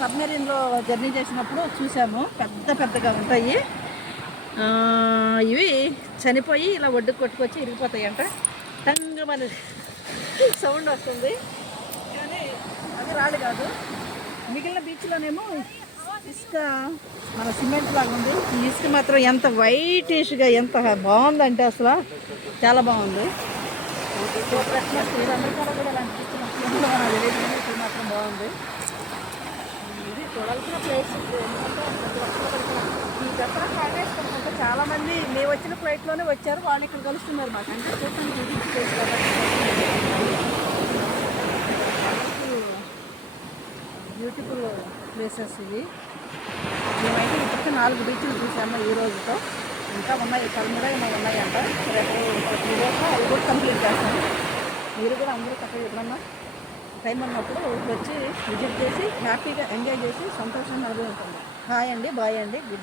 సబ్మెరీన్లో journey చేసినప్పుడు చూసాము. పెద్దగా ఉంటాయి. ఇవి చనిపోయి ఇలా ఒడ్డుకు కొట్టుకొచ్చి ఇరిగిపోతాయంట. టంగ్ మన సౌండ్ వస్తుంది, కానీ అది రాళ్ళు కాదు. మిగిలిన బీచ్లోనేమో ఇసుక మన సిమెంట్ లాగా ఉంది. ఈ ఇసుక మాత్రం ఎంత వైటిష్గా ఎంత బాగుందంటే అసలు చాలా బాగుంది. క్రిస్మస్ అమెరికాలో కూడా ఇలాంటి ఇక్కడ మాత్రం బాగుంది. ఇది చూడాల్సిన ప్లేస్. ఈ దసరా హాలిడేస్ కనుక చాలామంది మేము వచ్చిన ఫ్లైట్లోనే వచ్చారు. వాళ్ళు ఇక్కడ కలుస్తున్నారు మాకు. అంటే చూస్తానికి ఇది ప్లేస్ కాబట్టి బ్యూటిఫుల్ ప్లేసెస్ ఇవి. మేమైతే ఇప్పటికీ 4 బీచ్లు చూసాము ఈ రోజుతో. ఇంకా ఉన్నాయి, 13 ఉన్నాయంట. రేపు ఈ రోజు అవి కూడా కంప్లీట్ చేస్తాము. మీరు కూడా అందరూ చక్కగా ఎప్పుడన్నా టైం ఉన్నప్పుడు వచ్చి విజిట్ చేసి హ్యాపీగా ఎంజాయ్ చేసి సంతోషంగా అనుభవించండి. హాయ్ అండి, బాయ్ అండి, గుడ్.